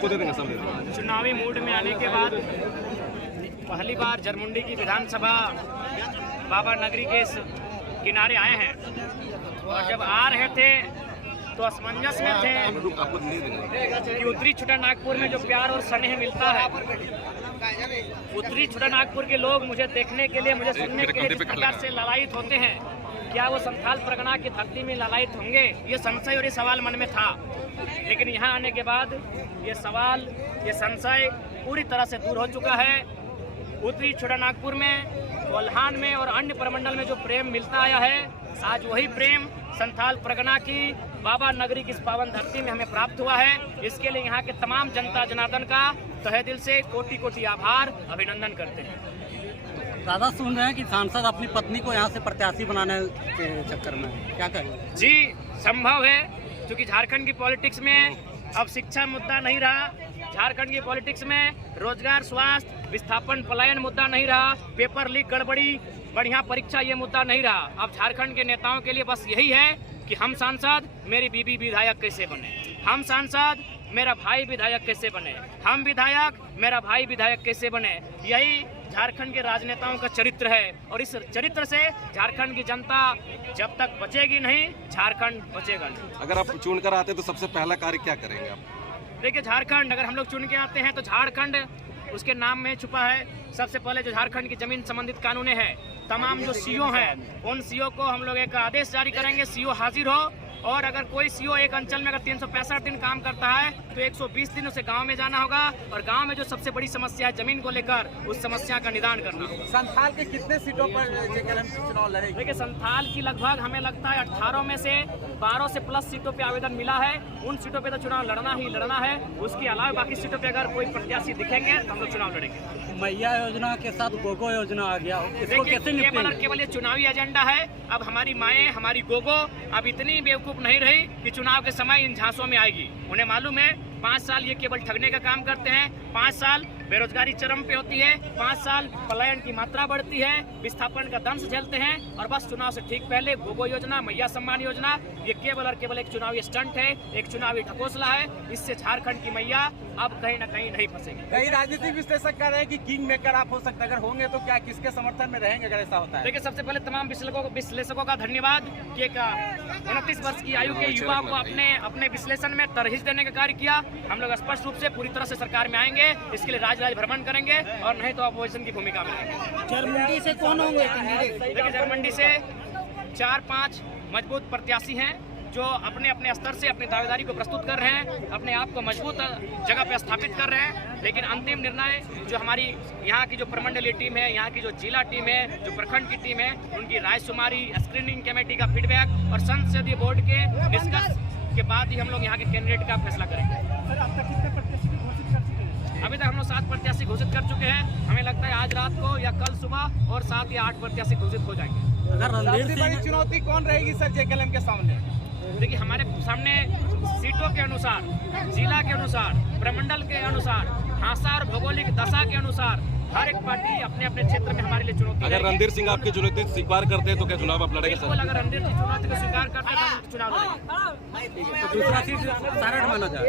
आपको दे देंगे, सब दे देंगे। चुनावी मूड में आने के बाद पहली बार जरमुंडी की विधानसभा बाबा नगरी के इस किनारे आए हैं और जब आ रहे थे तो असमंजस में थे आपको दे देंगे कि उत्तरी छोटानागपुर में जो प्यार और स्नेह मिलता है, उत्तरी छोटानागपुर के लोग मुझे देखने के लिए, मुझे सुनने के लिए जिस प्रकार से लालायित होते हैं, क्या वो संथाल परगना की धरती में लालायित होंगे? ये संशय और ये सवाल मन में था। लेकिन यहाँ आने के बाद ये सवाल, ये संशय पूरी तरह से दूर हो चुका है। उत्तरी छोटानागपुर में, कोल्हान में और अन्य प्रमंडल में जो प्रेम मिलता आया है, आज वही प्रेम संथाल परगना की बाबा नगरी की इस पावन धरती में हमें प्राप्त हुआ है। इसके लिए यहाँ के तमाम जनता जनार्दन का तहे दिल से कोटि कोटि आभार, अभिनंदन करते हैं। दादा सुन रहे हैं कि सांसद अपनी पत्नी को यहाँ से प्रत्याशी बनाने के चक्कर में, क्या कहें? जी, संभव है, क्योंकि झारखंड की पॉलिटिक्स में अब शिक्षा मुद्दा नहीं रहा, झारखंड की पॉलिटिक्स में रोजगार, स्वास्थ्य, विस्थापन, पलायन मुद्दा नहीं रहा, पेपर लीक, गड़बड़ी, बढ़िया परीक्षा ये मुद्दा नहीं रहा। अब झारखंड के नेताओं के लिए बस यही है कि हम सांसद, मेरी बीबी विधायक कैसे बने, हम सांसद, मेरा भाई विधायक कैसे बने, हम विधायक, मेरा भाई विधायक कैसे बने। यही झारखंड के राजनेताओं का चरित्र है और इस चरित्र से झारखंड की जनता जब तक बचेगी नहीं, झारखंड बचेगा नहीं। अगर आप चुन कर आते तो सबसे पहला कार्य क्या करेंगे आप? देखिए, झारखंड अगर हम लोग चुन के आते हैं तो झारखंड उसके नाम में छुपा है। सबसे पहले जो झारखंड की जमीन संबंधित कानूनें हैं, तमाम जो सीओ हैं, उन सीओ को हम लोग एक आदेश जारी करेंगे, सीओ हाजिर हो। और अगर कोई सीओ एक अंचल में अगर 365 दिन काम करता है तो 120 दिन उसे गांव में जाना होगा और गांव में जो सबसे बड़ी समस्या है जमीन को लेकर, उस समस्या का निदान करना होगा। संथाल के कितने सीटों पर चुनाव लड़ेंगे? देखिए, संथाल की लगभग हमें लगता है 18 में से 12 से प्लस सीटों पे आवेदन मिला है। उन सीटों पे तो चुनाव लड़ना ही लड़ना है। उसके अलावा बाकी सीटों पे अगर कोई प्रत्याशी दिखेंगे तो हम लोग चुनाव लड़ेंगे। मैया योजना के साथ गोगो योजना आ गया, इसको कैसे निपटेंगे? केवल ये चुनावी एजेंडा है। अब हमारी माएँ, हमारी गोगो अब इतनी बेवकूफ नहीं रही कि चुनाव के समय इन झांसों में आएगी। उन्हें मालूम है 5 साल ये केवल ठगने का काम करते हैं, 5 साल बेरोजगारी चरम पे होती है, 5 साल पलायन की मात्रा बढ़ती है, विस्थापन का दंश झेलते हैं और बस चुनाव से ठीक पहले गोगो योजना, मैया सम्मान योजना, ये केवल और केवल एक चुनावी स्टंट है, एक चुनावी ढकोसला है। इससे झारखंड की मैया अब कहीं न कहीं नहीं फंसेगी। कई राजनीतिक विश्लेषक कह रहे हैं कि किंग मेकर आप हो सकते हैं, अगर होंगे तो क्या किसके समर्थन में रहेंगे अगर ऐसा होता है? देखिए, सबसे पहले तमाम विश्लेषकों का धन्यवाद कि 29 वर्ष की आयु के युवा को अपने विश्लेषण में तरहीज देने का कार्य किया। हम लोग स्पष्ट रूप से पूरी तरह से सरकार में आएंगे, इसके लिए राज्य भ्रमण करेंगे और नहीं तो अपोजिशन की भूमिका में आएंगे। जरमुंडी से कौन होंगे? देखिए, जरमुंडी से 4-5 मजबूत प्रत्याशी हैं जो अपने अपने स्तर से अपनी दावेदारी को प्रस्तुत कर रहे हैं, अपने आप को मजबूत जगह पर स्थापित कर रहे हैं। लेकिन अंतिम निर्णय जो हमारी यहाँ की जो प्रमंडलीय टीम है, यहाँ की जो जिला टीम है, जो प्रखंड की टीम है, उनकी रायशुमारी, स्क्रीनिंग कमेटी का फीडबैक और संसदीय बोर्ड के डिस्कस के बाद ही हम लोग यहाँ के कैंडिडेट का फैसला करेंगे। अभी तक हम लोग 7 प्रत्याशी घोषित कर चुके हैं। हमें लगता है आज रात को या कल सुबह और 7 या 8 प्रत्याशी घोषित हो जाएंगे। सबसे बड़ी चुनौती कौन रहेगी सर जेकेएलएम के सामने? देखिए, हमारे सामने सीटों के अनुसार, जिला के अनुसार, प्रमंडल के अनुसार, भाषा और भौगोलिक दशा के अनुसार हर एक पार्टी अपने अपने क्षेत्र में हमारे लिए चुनौती। अगर रणधीर सिंह आपकी चुनौती स्वीकार करते हैं तो क्या चुनाव आप लड़ेंगे? बिल्कुल, अगर रणधीर सिंह चुनौती को स्वीकार करते हैं तो चुनाव लड़ेंगे। तो दूसरा सीट सारठ माना जाए।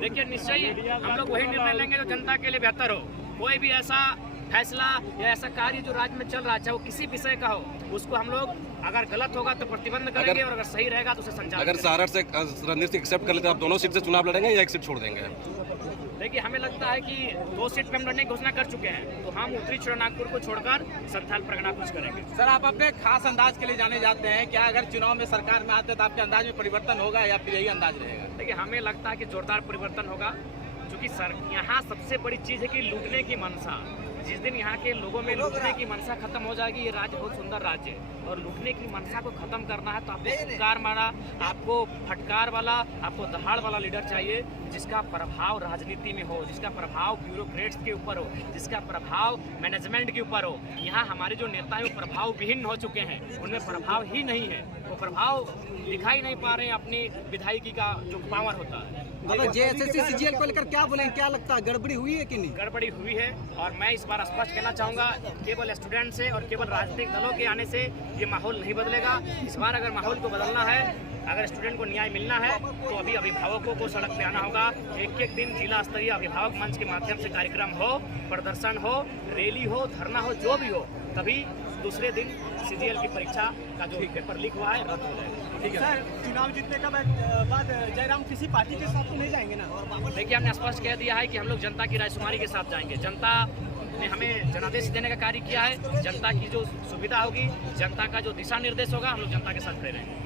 देखिए, निश्चय ही हम लोग वही निर्णय लेंगे जो जनता के लिए बेहतर हो। कोई भी ऐसा फैसला या ऐसा कार्य जो राज्य में चल रहा है, चाहे वो किसी विषय का हो, उसको हम लोग अगर गलत होगा तो प्रतिबंध करेंगे और अगर सही रहेगा तो उसे संचालन। अगर सारठ से रणधीर सिंह एक्सेप्ट कर लेते हैं, आप दोनों सीट से चुनाव लड़ेंगे या एक सीट छोड़ देंगे? देखिए, हमें लगता है कि 2 सीट पे हम लड़ने की घोषणा कर चुके हैं, तो हम उत्तरी छोटानागपुर को छोड़कर संथाल परगना कुछ करेंगे। सर, आप अपने खास अंदाज के लिए जाने जाते हैं, क्या अगर चुनाव में सरकार में आते तो आपके अंदाज में परिवर्तन होगा या फिर यही अंदाज रहेगा? देखिए, हमें लगता है कि जोरदार परिवर्तन होगा, क्योंकि यहाँ सबसे बड़ी चीज़ है कि लूटने की मंशा। जिस दिन यहाँ के लोगों में लूटने की मंशा खत्म हो जाएगी, ये राज्य बहुत सुंदर राज्य है और लूटने की मंशा को खत्म करना है तो आपको फटकार मारा, आपको फटकार वाला, आपको दहाड़ वाला लीडर चाहिए जिसका प्रभाव राजनीति में हो, जिसका प्रभाव ब्यूरोक्रेट्स के ऊपर हो, जिसका प्रभाव मैनेजमेंट के ऊपर हो। यहाँ हमारे जो नेता हैं वो प्रभाव विहीन हो चुके हैं, उनमें प्रभाव ही नहीं है, वो प्रभाव दिखाई नहीं पा रहे हैं अपनी विधायकी का जो पावर होता है। जेएसएससी सीजीएल को लेकर क्या बोलेंगे, क्या लगता है गड़बड़ी हुई है कि नहीं? गड़बड़ी हुई है और मैं इस बार स्पष्ट कहना चाहूँगा, केवल स्टूडेंट से और केवल राजनीतिक दलों के आने से ये माहौल नहीं बदलेगा। इस बार अगर माहौल को बदलना है अगर स्टूडेंट को न्याय मिलना है तो अभी अभिभावकों को सड़क पे आना होगा। एक दिन जिला स्तरीय अभिभावक मंच के माध्यम से कार्यक्रम हो, प्रदर्शन हो, रैली हो, धरना हो, जो भी हो, तभी दूसरे दिन CGL की परीक्षा का जो पेपर लीक हुआ है रद्द हो जाएगा। ठीक है सर, चुनाव जीतने का बाद जयराम किसी पार्टी के साथ तो नहीं जाएंगे ना? देखिए, हमने स्पष्ट कह दिया है कि हम लोग जनता की रायशुमारी के साथ जाएंगे। जनता ने हमें जनादेश देने का कार्य किया है। जनता की जो सुविधा होगी, जनता का जो दिशा निर्देश होगा, हम लोग जनता के साथ खड़े रहेंगे।